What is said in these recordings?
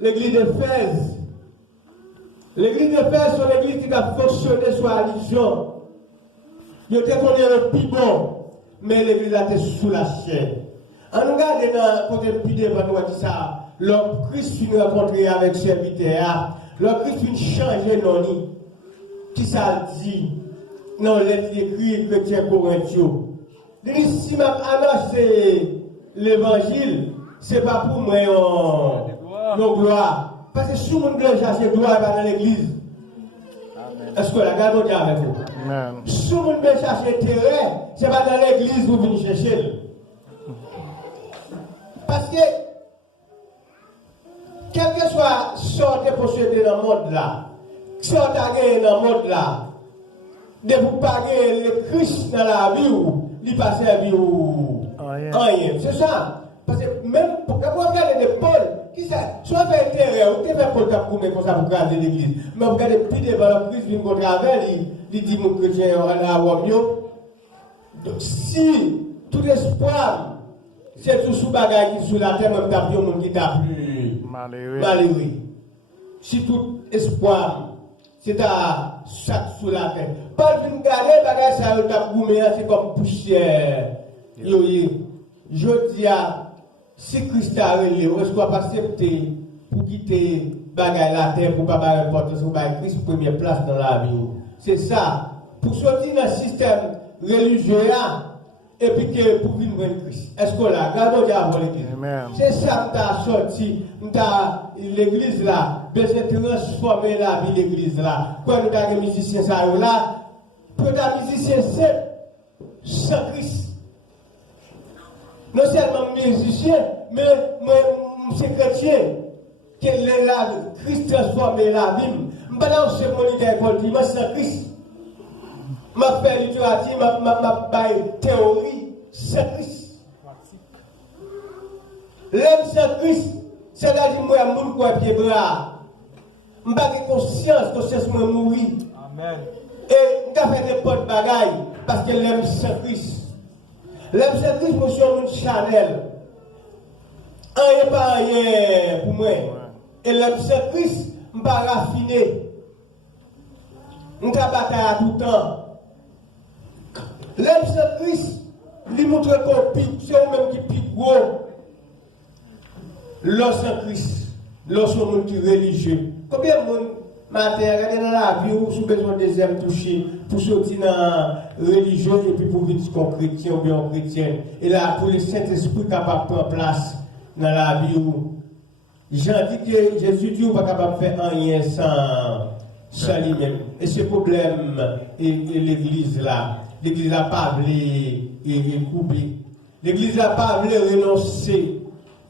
l'église d'Éphèse. L'église d'Éphèse, c'est l'église qui a fonctionné sur la religion. Il était connu le plus bon, mais l'église a été sous la chair. En nous regardant dans le côté plus devant nous, dit ça, l'homme Christ finit rencontrer avec serviteur, l'homme Christ finit changer non, qui ça dit, non, l'être écrit chrétien Corinthiens. Si je annonce l'évangile, ce n'est pas pour moi non gloire. Parce que si on veut chercher gloire dans l'église, est-ce que la garde est avec vous? Si on veut chercher terrain, ce n'est pas dans l'église que vous venez chercher. Parce que, quel que soit sorte possédé dans le monde là, sorte à gagner dans le monde là, de vous payer le Christ dans la vie ou il passe servi ou rien. C'est ça. Parce que même pour regarder des Paul, qui ça, soit fait intérêt, ou tu fais Paul comme ça pour garder l'église. Mais vous regardez plus devant le Christ, vient contre avec, il dit mon chrétien à Wamio. Donc si tout espoir, c'est tout sous bagaille qui sous la terre, même t'as plus au monde qui t'a plus malheureux. Si tout espoir, c'est à chaque sous la terre. Pas de garder bagaille ça t'a goumé, c'est comme poussière. Je dis à si Christ a relé, est-ce qu'on va accepter pour quitter bagaille la terre pour pas avoir importance pour Christ première place dans la vie. C'est ça. Pour sortir dans le système religieux et puis que pour vivre en Christ. Est-ce qu'on l'a gardé avant l'église? C'est ça que tu as sorti, l'église là, besoin de transformer la vie de l'église là. Quand nous avons des musiciens là, pour les musiciens sans Christ. Non seulement musicien, mais c'est chrétien. Que Christ transforme la vie. Je ne sais pas si mon école, mais c'est Christ. Je fais littérature, je fais théorie, c'est Christ. L'homme c'est Christ, c'est-à-dire moi, je suis un pied bras. Je n'ai pas de conscience, moi mourir. Amen. Et je fais des potes bagailles, parce que l'homme c'est Christ. L'homme c'est Christ, monsieur, mon Chanel. Rien pas rien pour moi. Et l'homme c'est Christ, je ne pas raffiné. Je ne bataille à tout temps. L'homme c'est Christ, il montre qu'on pique, c'est eux-mêmes qui piquent gros. L'homme c'est Christ, lorsqu'on monde qui est religieux. Combien de monde matin, regardez dans la vie où sous besoin des âmes touchées pour sortir dans la religion et puis pour vivre comme chrétien ou bien chrétienne. Et là, pour le Saint-Esprit capable de prendre place dans la vie où Jean dit que Jésus dit qu'on n'est pas capable de faire rien sans lui-même. Et ce problème, et l'église là, l'église n'a pas voulu couper. L'église n'a pas voulu renoncer.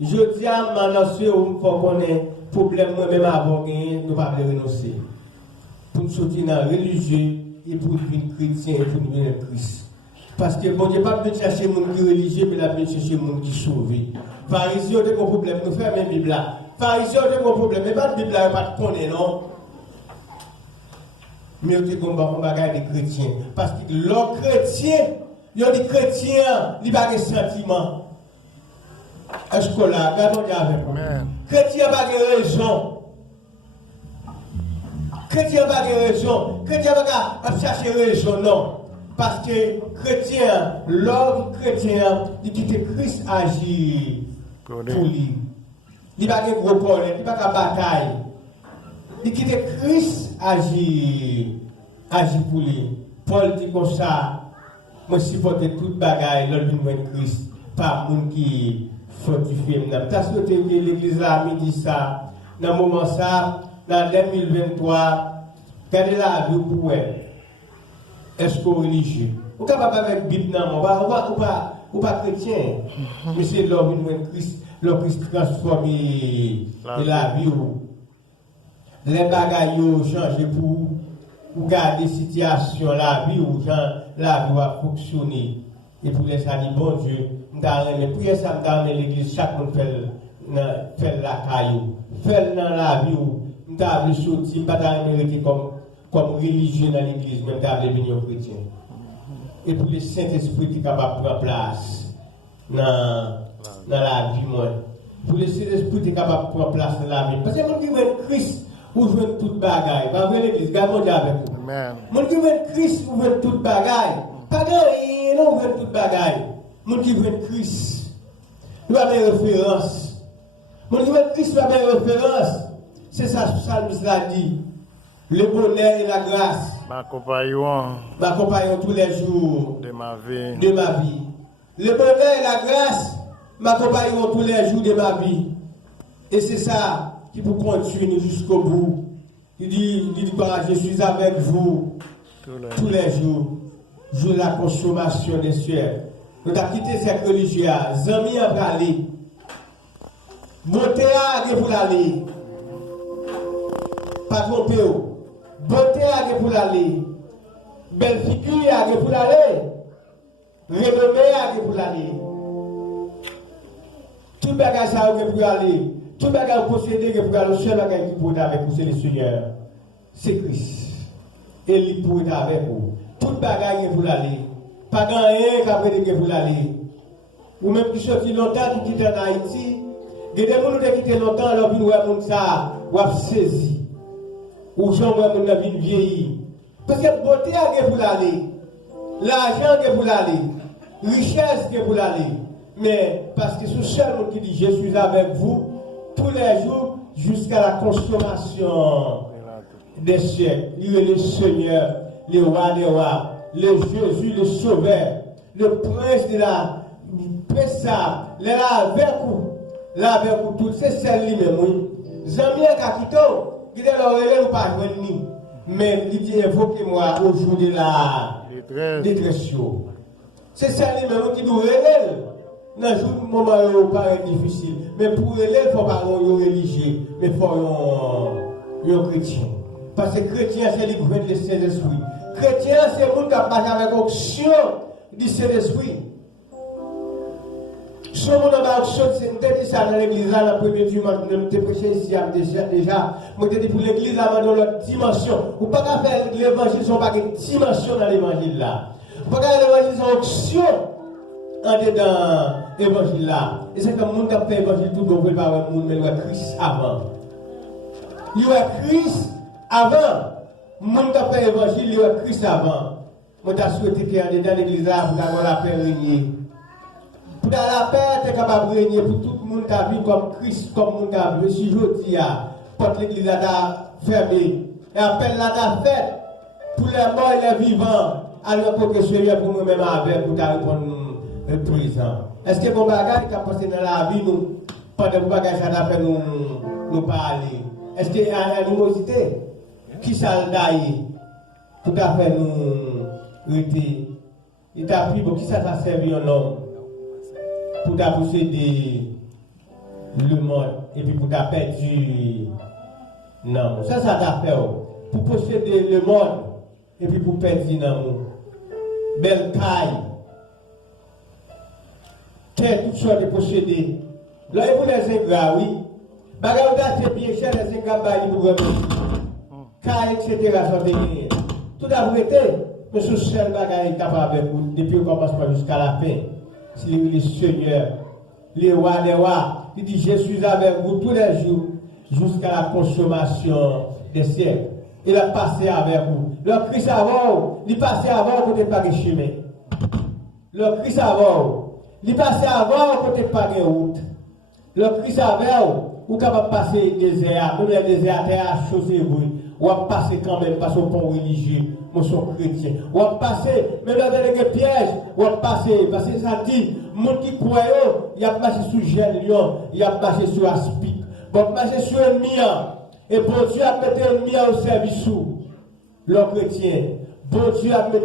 Je dis à Manassé, il faut qu'on ait problème moi-même avant, nous ne pas renoncer. Pour nous sortir dans la religion et pour devenir chrétien et pour devenir Christ. Parce que bon Dieu n'a pas besoin de chercher les gens qui sont religieux, mais il a besoin de chercher les gens qui sont sauvés. Pharisiens ont des problèmes, nous faisons même Bible là. Pharisiens ont des problèmes, mais pas de Bible là, pas de connaître, non. Mais on combat un bagage des chrétiens. Parce que l'homme chrétien, il y a des chrétiens, il n'y a pas de sentiments. Est-ce que là, regardons avec moi. Chrétien n'a pas de raison. Chrétien n'a pas de raison. Chrétien n'a pas de chercher raison, non. Parce que chrétien, l'homme chrétien, il dit que Christ agit pour lui. Il n'a pas de gros problème, il n'a pas de bataille. Il dit que Christ agit pour lui. Paul dit comme ça, moi supporte toute bagaille, l'autre de Christ, pas moun qui fortifie. T'as souhaité que l'église là me dit ça, dans le moment ça, dans 2023, regardez la vie pour elle. Est-ce qu'on est religieux? Ou capable avec Bible, non, ou pas chrétien, mais c'est l'homme de Christ, l'homme Christ transforme la vie. Les bagailles ont changé pour garder la situation, la vie où la vie va fonctionner. Et pour laisser dire, bon Dieu, mais prier ça, dans l'église, chaque monde fait la caillou. Fait dans la vie où nous avons sorti, nous avons mérité comme religieux dans l'église, même nous avons venir chrétien. Et pour le Saint-Esprit qui est capable de prendre place dans la vie, moi. pour le Saint-Esprit est capable de prendre place dans la vie. Parce que mon qui veut Christ, vous jouez toute bagaille. Pas vrai l'église, gardez avec vous. Amen. Mon qui veut Christ, vous jouez toute bagaille. Pas grand non, vous jouez toute bagaille. Mon qui veut Christ, vous avez référence. Mon qui veut Christ, vous avez référence. C'est ça que le psalmiste l'a dit. Le bonheur et la grâce m'accompagnent tous les jours de ma vie. Le bonheur et la grâce m'accompagneront tous les jours de ma vie. Et c'est ça qui peut continuer jusqu'au bout. Il dit quoi? Je suis avec vous tous les jours. Jour de la consommation des cieux. Nous avons quitté cette religion. Zami a parlé. Beauté a pour l'aller. Pas tromper. Beauté a pour l'aller. Belle figure a pour l'aller. Renommée a pour l'aller. Tout bagage ça a pour aller. Tout bagage possédé pour aller. Le seul bagage qui peut être avec vous, c'est le Seigneur. C'est Christ. Et il peut être avec vous. Tout bagage pour l'aller. Pas grand rien qui pour l'aller. Ou même qui sorti longtemps, qui quitte en Haïti. Il y a des gens qui quittent longtemps, alors qu'ils ont ça, ou ont saisi. Ou gens qui ont vieilli. Parce que beauté a pour l'aller. L'argent est pour l'aller. Richesse est pour l'aller. Mais parce que c'est le seul monde qui dit je suis avec vous tous les jours jusqu'à la consommation des siècles. Il est le Seigneur, le roi des rois, le Jésus, le Sauveur, le prince de la Pessa, là avec vous tout, c'est celle-là même. Zami a Kakito, il est là, il n'est pas venu. Mais il dit évoquez-moi au jour de la détresse. C'est celle-là même qui nous révèle. Dans un moment où il paraît difficile. Mais pour elle, il ne faut pas être religieux, mais il faut être chrétien. Parce que chrétien, c'est le gouvernement du Saint-Esprit. Chrétien, c'est le monde qui a marché avec l'onction du Saint-Esprit. Si on a dit ça dans l'église, dans le premier dimanche, je t'ai prêché ici déjà. Je t'ai dit pour l'église, dans l'autre dimension. Vous ne pouvez pas faire l'évangile sans pas une dimension dans l'évangile là. Vous ne pouvez pas faire l'évangile sans onction en dedans l'évangile là. Et c'est comme le monde qui a fait l'évangile tout le monde, pas le monde, mais il y a Christ avant. Il y a Christ avant. Le monde qui a fait l'évangile, il y a Christ avant. Je t'ai souhaité qu'il y ait dans l'église là pour avoir la paix régnée. Pour la paix, tu es capable de régner pour tout le monde qui a vu comme Christ, comme le monde qui a vu. Si je dis, porte l'église là fermée, et appelle là fait pour les morts et les vivants, alors que Seigneur pour nous-mêmes avec, pour répondre présent. Est-ce que mon bagage qui a passé dans la vie, nous, pendant que mon bagage a fait nous parler? Est-ce qu'il y a une animosité? Qui ça le daille? Tout à fait nous rester. Il t'a pris pour qui ça t'a servi un homme? Pour ta posséder le monde et puis pour ta perdu non ça t'a fait pour posséder le monde et puis pour perdre l'amour belle caille terre toutes sortes de posséder là et pour les ingrats oui bagarre c'est bien cher les ingrats bali pour caille etc. sont gagné tout a été mais ce seul bagarre est capable avec vous depuis le commencement jusqu'à la fin. C'est le Seigneur, le roi des rois, qui dit je suis avec vous tous les jours jusqu'à la consommation des siècles. Il a passé avec vous. Le Christ avant, il passé avant côté pas de chemin. Le Christ avant, il passé avant côté pas de route. Le Christ avant, vous capable de passer désert, même les déserts terre chaussée vous. Ou à passer quand même par son pont religieux, mon son chrétien. Ou à passer, même dans les pièges, ou à passer, parce que ça dit, mon qui croit, il a marché sur Gélion, il a marché sur Aspic, bon, marché sur un mien, et bon Dieu a mis un mien au service sous, le chrétien. Bon Dieu a mis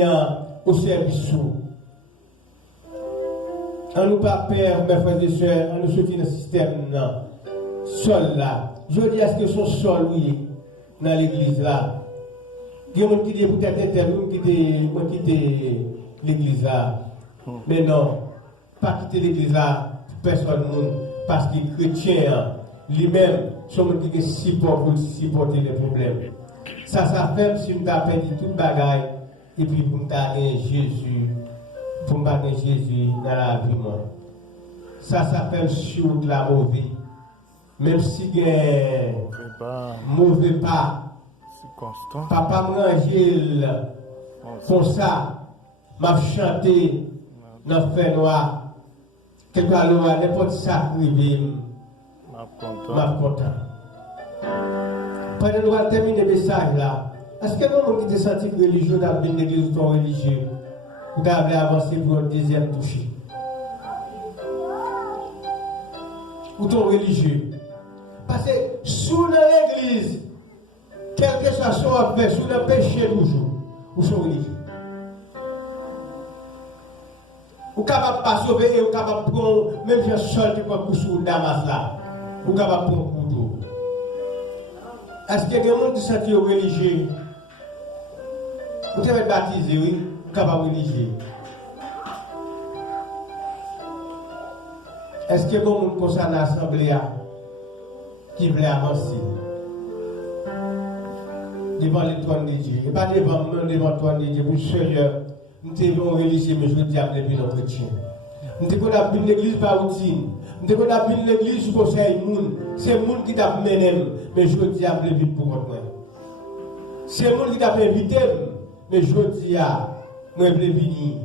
un mien au service sous. On nous pas peur, mes frères et sœurs, on nous soutient dans le système, non. Sol là. Je dis à ce que son sol, oui, dans l'église là. Il y a des gens qui disent peut-être intervenir, qui quitter l'église là. Mais non, pas quitter l'église là, personne, parce qu'il est chrétien, lui-même, son monde qui est support pour supporter les problèmes. Ça fait si nous avons perdu toute bagaille, et puis pour nous avoir Jésus, pour nous avoir Jésus dans la vie. Ça s'appelle sur de la mauvaise. Même si il y a mauvais pas. Papa me range pour ça. M'a chanté dans le fait noir. Quelque part, n'importe ça privé. M'a content. Pendant que nous allons terminer le message là, est-ce que nous qui sommes sentis religieux dans l'église ou religieux, vous avez avancé pour un deuxième toucher? Ou ton religieux? Parce que sous l'église, quel que soit son affaire, sous le péché toujours, ou son religieux. Ou capable de pas sauver et ou capable de prendre, même si on saute pour sous Damas là, ou capable de prendre un couteau. Est-ce qu'il y a des gens qui sont religieux? Vous avez baptisé, oui, capable de religieux. Est-ce qu'il y a des gens qui sont dans l'assemblée qui veulent avancer devant le trône de Dieu? Et pas devant le trône de Dieu, pour Seigneur. Nous sommes religieux, mais je veux dire, nous sommes chrétiens. Nous sommes une église par routine. Nous sommes une église pour conseil monde. C'est le monde qui t'a mené, mais je veux dire, nous sommes vite pour moi. C'est le monde qui t'a invité, mais je veux dire, nous sommes venus.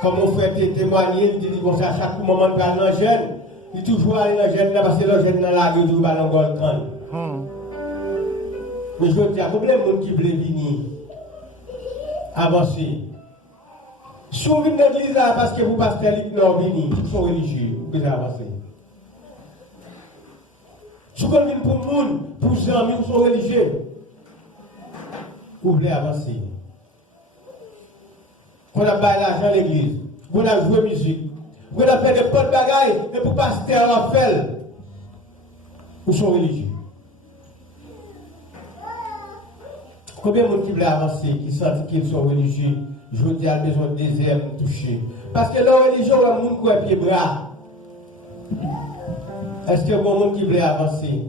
Comme mon frère qui témoigné, il dit comme ça, à chaque moment que dans le jeune, il toujours aller dans le jeune, parce que le jeune dans la rue, il va dans le crâne. Mais je veux dire, il y a des gens qui veulent venir. Avancer. Si vous venez de l'église là parce que vous passez l'Ignor Vini, ils sont religieux, vous pouvez avancer. Si vous venez pour le monde, pour les amis, vous sont religieux, vous voulez avancer. Vous avez l'argent à l'église, vous avez joué musique, vous avez fait des potes de bagailles, et pour passer à la fête, vous sont religieux. Combien de gens qui veulent avancer, qui sentent qu'ils sont religieux, je dis à la maison de désert touché. Parce que la religion, il y a des gens qui ont pied bras. Est-ce qu'il y a des gens qui veulent avancer?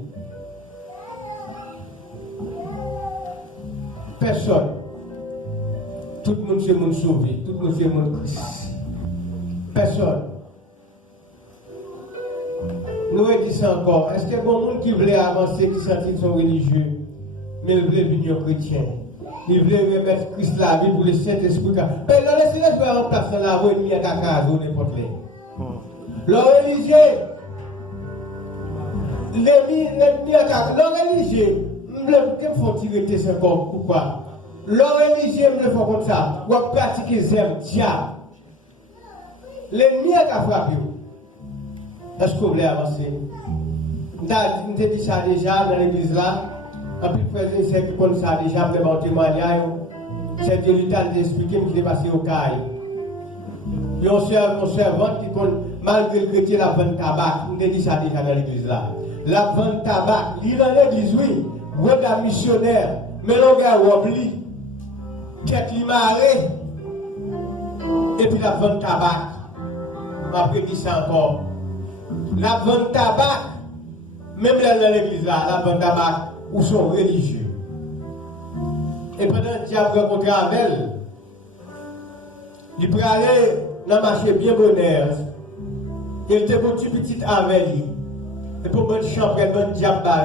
Personne. Tout le monde c'est monde sauvé, tout le monde c'est monde Christ. Personne. Nous disons encore, est-ce qu'il y a des gens qui veulent avancer, qui sentent qu'ils sont religieux? Mais ils veulent venir chrétiens. Ils veulent remettre Christ la vie pour le Saint-Esprit. Mais dans le silence, je vais remplacer la voie de Miakaka ou n'importe quoi. Le religieux, le religieux, il faut tirer ce corps. Pourquoi? Le religieux, il faut comme ça. Ou pratiquer zèbre, diable. L'ennemi a frappé. Est-ce que vous voulez avancer? Je vous ai dit ça déjà dans l'église là. Quand il faisait ce qui compte ça déjà, pour le témoignage, c'est de l'État d'expliquer ce qui est passé au CAI. Il y a un servant qui compte, malgré le chrétien, la vente tabac. On a dit ça déjà dans l'église là. La vente tabac, il dans l'église, oui, ou la missionnaire, mais l'on a oublié, qu'est-ce qu'il m'a arrêté, et puis la vente tabac. Après, dit ça encore. La vente tabac, même là dans l'église là, la vente tabac, ou sont religieux. Et pendant que diable rencontre avec elle, il peut aller dans le marché bien bonheur. Il était petit avec lui. Et pour bonne chambre, bonne diable.